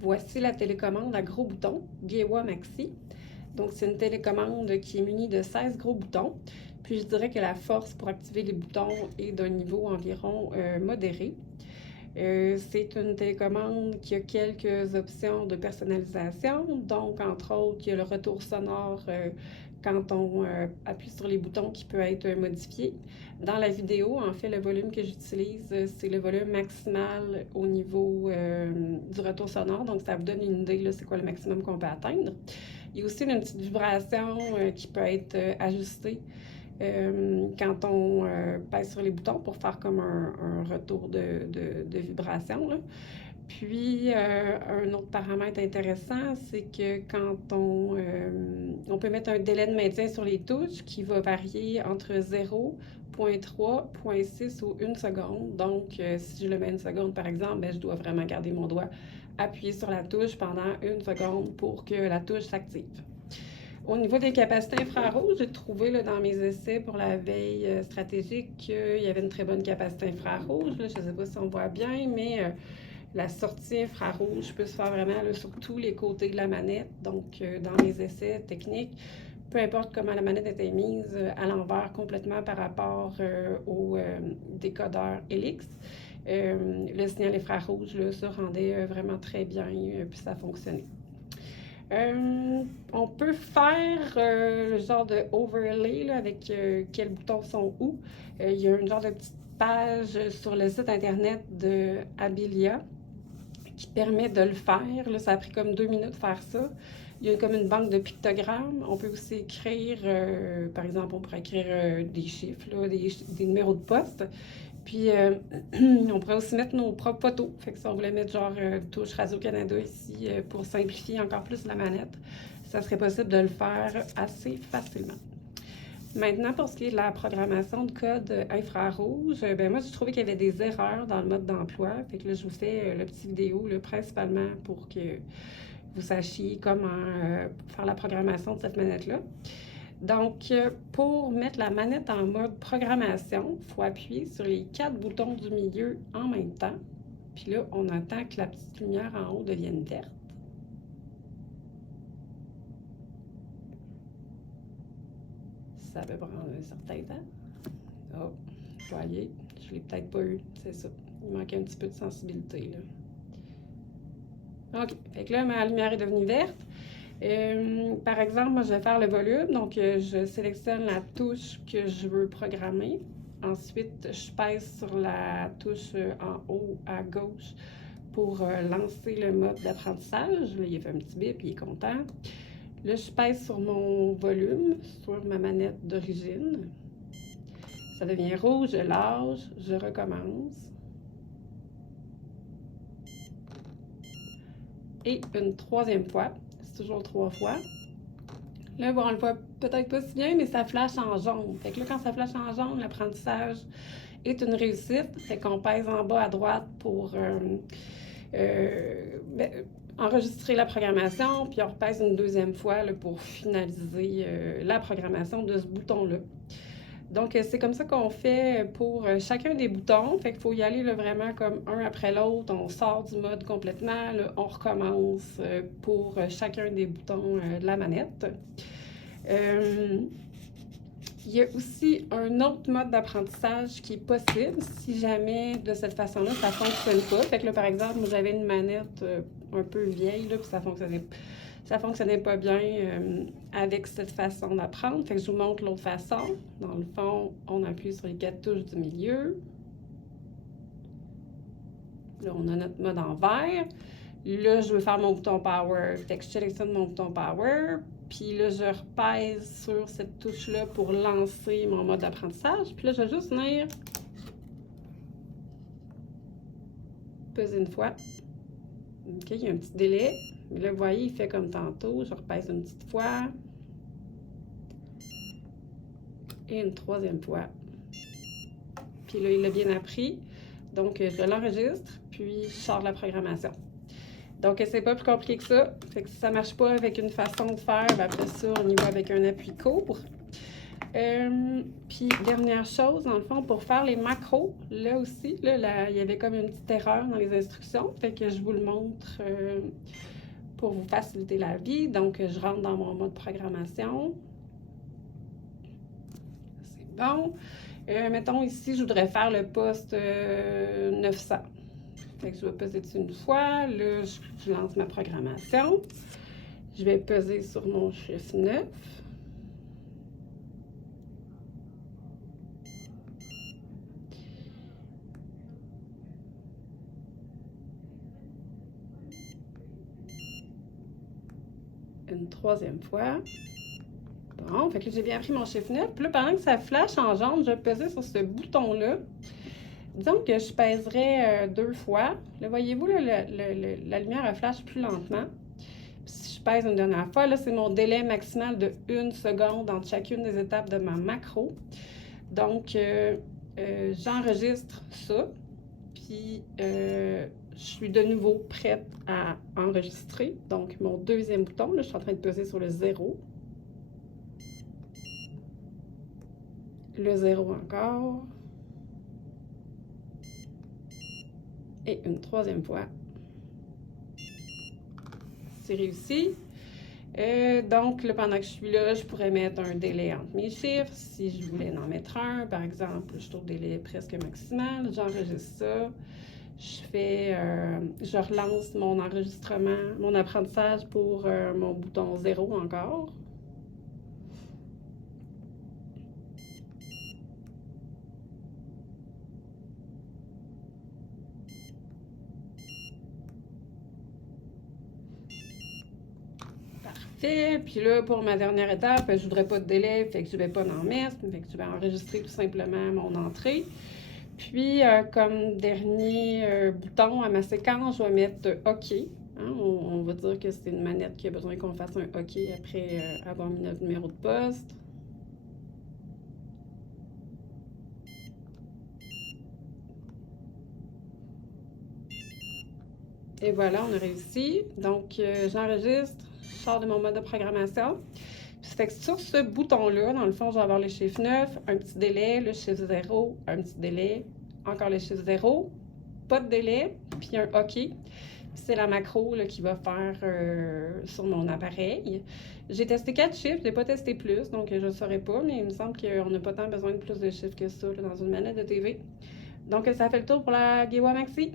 Voici la télécommande à gros boutons, Gewa Maxi. Donc, c'est une télécommande qui est munie de 16 gros boutons. Puis, je dirais que la force pour activer les boutons est d'un niveau environ modéré. C'est une télécommande qui a quelques options de personnalisation. Donc, entre autres, il y a le retour sonore quand on appuie sur les boutons qui peut être modifié. Dans la vidéo, en fait, le volume que j'utilise, c'est le volume maximal au niveau du retour sonore. Donc, ça vous donne une idée, là, c'est quoi le maximum qu'on peut atteindre. Il y a aussi une petite vibration qui peut être ajustée quand on pèse sur les boutons pour faire comme un retour de vibration, là. Puis, un autre paramètre intéressant, c'est que quand on peut mettre un délai de maintien sur les touches qui va varier entre 0, 0.3, 0.6 ou 1 seconde. Donc, si je le mets 1 seconde, par exemple, ben, je dois vraiment garder mon doigt appuyé sur la touche pendant 1 seconde pour que la touche s'active. Au niveau des capacités infrarouges, j'ai trouvé là, dans mes essais pour la veille stratégique qu'il y avait une très bonne capacité infrarouge. Là, je ne sais pas si on voit bien, mais la sortie infrarouge peut se faire vraiment là, sur tous les côtés de la manette. Donc, dans mes essais techniques, peu importe comment la manette était mise à l'envers complètement par rapport au décodeur Helix, le signal infrarouge là, se rendait vraiment très bien, puis ça fonctionnait. On peut faire le genre de overlay là, avec quels boutons sont où. Il y a une genre de petite page sur le site internet de Abilia qui permet de le faire. Là, ça a pris comme 2 minutes de faire ça. Il y a comme une banque de pictogrammes. On peut aussi écrire, par exemple, on pourrait écrire des chiffres, là, des numéros de poste. Puis, on pourrait aussi mettre nos propres photos. Fait que si on voulait mettre genre touche Radio-Canada ici pour simplifier encore plus la manette, ça serait possible de le faire assez facilement. Maintenant, pour ce qui est de la programmation de code infrarouge, ben moi, j'ai trouvé qu'il y avait des erreurs dans le mode d'emploi. Fait que là, je vous fais la petite vidéo là, principalement pour que vous sachiez comment faire la programmation de cette manette-là. Donc, pour mettre la manette en mode programmation, il faut appuyer sur les 4 boutons du milieu en même temps. Puis là, on attend que la petite lumière en haut devienne verte. Ça peut prendre un certain temps. Oh, vous voyez, je ne l'ai peut-être pas eu, c'est ça. Il manquait un petit peu de sensibilité, là. OK, fait que là, ma lumière est devenue verte. Par exemple, moi, je vais faire le volume. Donc, je sélectionne la touche que je veux programmer. Ensuite, je pèse sur la touche en haut à gauche pour lancer le mode d'apprentissage. Là, il a fait un petit bip, il est content. Là, je pèse sur mon volume, sur ma manette d'origine. Ça devient rouge, je lâche, je recommence. Et une troisième fois, c'est toujours 3 fois. Là, bon, on le voit peut-être pas si bien, mais ça flash en jaune. Fait que là, quand ça flash en jaune, l'apprentissage est une réussite. Fait qu'on pèse en bas à droite pour enregistrer la programmation, puis on repèse une deuxième fois là, pour finaliser la programmation de ce bouton-là. Donc, c'est comme ça qu'on fait pour chacun des boutons. Fait qu'il faut y aller là, vraiment comme un après l'autre. On sort du mode complètement. Là, on recommence pour chacun des boutons de la manette. Il y a aussi un autre mode d'apprentissage qui est possible si jamais de cette façon-là, ça ne fonctionne pas. Fait que là, par exemple, j'avais une manette un peu vieille, là, puis ça fonctionnait pas bien avec cette façon d'apprendre. Fait que je vous montre l'autre façon. Dans le fond, on appuie sur les 4 touches du milieu. Là, on a notre mode en vert. Là, je veux faire mon bouton Power. Fait que je sélectionne mon bouton Power. Puis là, je repèse sur cette touche-là pour lancer mon mode d'apprentissage. Puis là, je vais juste venir peser une fois. OK, il y a un petit délai. Mais là, vous voyez, il fait comme tantôt. Je repèse une petite fois. Et une troisième fois. Puis là, il l'a bien appris. Donc, je l'enregistre, puis je sors la programmation. Donc, c'est pas plus compliqué que ça. Fait que si ça marche pas avec une façon de faire, ben après ça, on y va avec un appui court. Puis, dernière chose, dans le fond, pour faire les macros, là aussi, là, il y avait comme une petite erreur dans les instructions. Fait que je vous le montre pour vous faciliter la vie. Donc, je rentre dans mon mode programmation. C'est bon. Mettons ici, je voudrais faire le poste 900. Fait que je vais peser dessus une fois. Là, je lance ma programmation. Je vais peser sur mon chiffre 9. Une troisième fois. Bon, fait que j'ai bien pris mon chiffre 9. Puis là, pendant que ça flash en jaune, je vais peser sur ce bouton-là. Disons que je pèserais 2 fois. Là, voyez-vous, la lumière elle flash plus lentement. Puis si je pèse une dernière fois, là, c'est mon délai maximal de 1 seconde entre chacune des étapes de ma macro. Donc, j'enregistre ça. Puis, je suis de nouveau prête à enregistrer. Donc, mon deuxième bouton, là, je suis en train de peser sur le 0. Le 0 encore. Et une troisième fois. C'est réussi. Donc, là, pendant que je suis là, je pourrais mettre un délai entre mes chiffres. Si je voulais en mettre un, par exemple, je trouve le délai presque maximal. J'enregistre ça. Je relance mon enregistrement, mon apprentissage pour mon bouton 0 encore. Parfait. Puis là, pour ma dernière étape, je voudrais pas de délai, fait que je vais pas en mettre, fait que je vais enregistrer tout simplement mon entrée. Puis, comme dernier bouton à ma séquence, je vais mettre OK. Hein, on va dire que c'est une manette qui a besoin qu'on fasse un OK après avoir mis notre numéro de poste. Et voilà, on a réussi. Donc, j'enregistre, je sors de mon mode de programmation. Puis, ça fait que sur ce bouton-là, dans le fond, je vais avoir le chiffre 9, un petit délai, le chiffre 0, un petit délai, encore le chiffre 0, pas de délai, puis un OK. C'est la macro là, qui va faire sur mon appareil. J'ai testé 4 chiffres, je n'ai pas testé plus, donc je ne saurais pas, mais il me semble qu'on n'a pas tant besoin de plus de chiffres que ça là, dans une manette de TV. Donc, ça fait le tour pour la Gewa Maxi.